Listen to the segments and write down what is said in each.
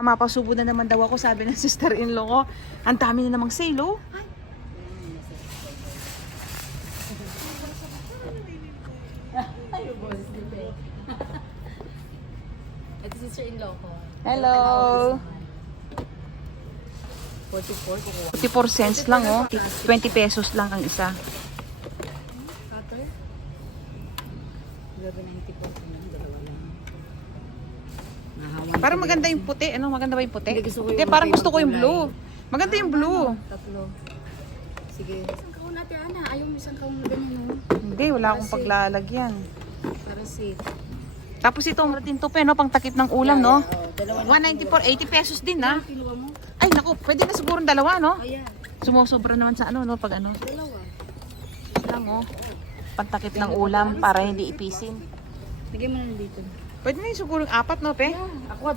Mapasubo na naman daw ako, sabi ng sister-in-law ko. Ang dami na namang sale, oh. Ito sister-in-law ko. Hello. 44 kukuha. 44 cents lang, oh. 20 pesos lang ang isa. Cutter? 11.90 po. Dalawa lang. Nahawan. Parang maganda yung puti. Ano, maganda ba yung puti? Hindi, gusto ko yung Hindi, parang magkaibang gusto ko yung kulay. blue. Maganda yung blue. Tatlo. Sige. Isang kahon natin, Ana. Ayaw mo isang kahon na ganyan, no? Hindi, wala akong paglalagyan. Para safe. Tapos ito, natin to no, pang takip ng ulam, no? Dalawa na. 194, 80 pesos din, ha? Kinuha mo? Ay, naku, pwede na siguro dalawa, no? Ayan. Sumusobra naman sa ano, no? Pag ano. Dalawa. Lang, oh. Pantakip ng ulam para hindi ipisin. Bigyan mo na dito. Pwede na yung siguro 4, no, pe? Ako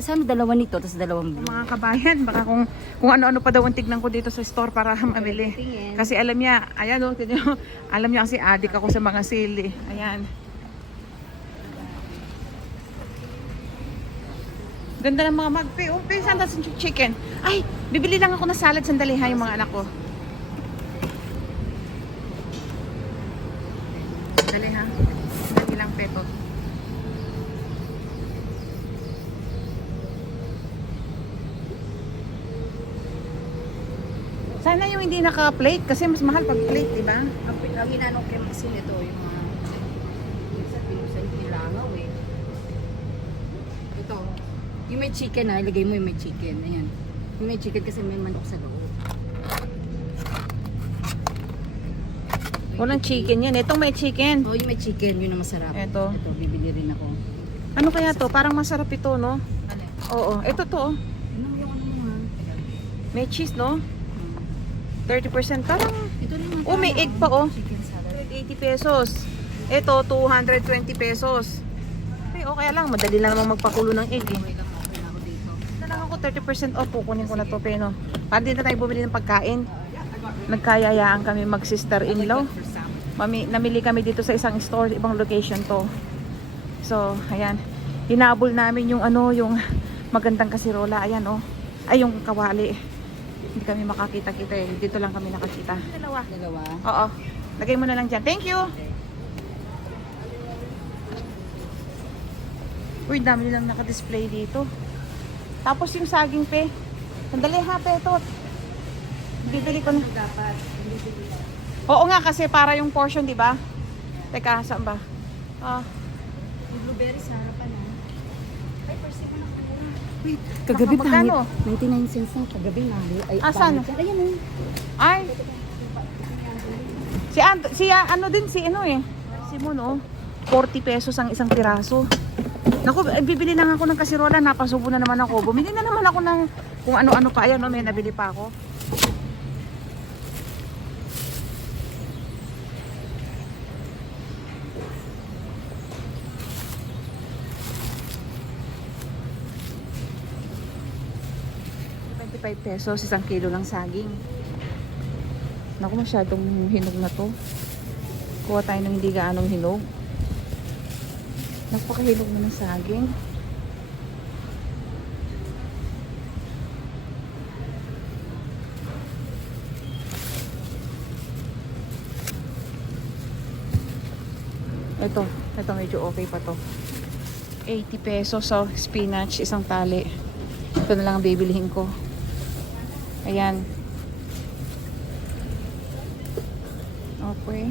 saan dalawa nito, tapos dalawang blue. Mga kabayan, baka kung ano-ano pa daw ang tignan ko dito sa store para mamili. Tingin. Kasi alam niya, ayan, oh, tignan, alam niya kasi adik ako sa mga sili. Ayan. Ganda ng mga magpe. Oh, pe, saan tayo chicken? Ay, bibili lang ako ng salad, sandali ha, yung mga anak ko. Dali ha. Dali lang, peto. Sana yung hindi naka-plate kasi mas mahal pag plate, di ba? Ang inanong kay Maxine ito, yung mga minsan pinusan nilangaw eh. Ito, yung may chicken ha, ilagay mo yung may chicken. Ayan. Yung may chicken kasi may manok sa loob. Walang chicken yan. Itong may chicken. Oh, yung may chicken, yun ang masarap. Ito. Ito, bibili rin ako. Ano kaya to? Parang masarap ito, no? Ano? Oo. Ito to. Ano yung ano mo ha? May cheese, no? 30%. Parang, Ito rin oh, may egg pa, oh. Chicken salad. 80 pesos. Ito, 220 pesos. Ay, okay lang. Madali lang naman magpakulo ng egg, eh. Okay na ako dito. Ito lang ako, 30% off. Kukunin ko na to, pero. Para din na tayo bumili ng pagkain. Nagkayayaan kami mag-sister-in-law. Namili kami dito sa isang store, ibang location to. So, ayan. Hinabol namin yung ano, yung magandang kasirola. Ayan, oh. Ay, yung kawali. Hindi kami makakita-kita eh. Dito lang kami nakakita. Dalawa. Oo. Lagay mo na lang dyan. Thank you! Uy, dami nilang naka-display dito. Tapos yung saging, pe. Sandali ha, pe. Ito. Bibili ko na. Dapat. Oo nga, kasi para yung portion, di ba? Teka, saan ba? Ah. Yung blueberry sa harapan ha. Ay, first ko na kuha. Wait, Kagabi magkano? pangit. 99 cents lang kagabi na. Ay, Asan? pangit yan. Ayan oh. Ay. Ano din, si ano eh. Si Mono, 40 pesos ang isang piraso. Naku, bibili lang ako ng kasirola. Napasubo na naman ako. Bumili na naman ako ng kung ano-ano pa. Ayan, no, may nabili pa ako. ₱25, isang kilo lang saging. Naku, masyadong hinog na to. Kuha tayo ng hindi gaanong hinog. Napakahinog na ng saging. Ito medyo okay pa to. 80 pesos so spinach, isang tali. Ito na lang ang bibilihin ko. Ayan. Okay.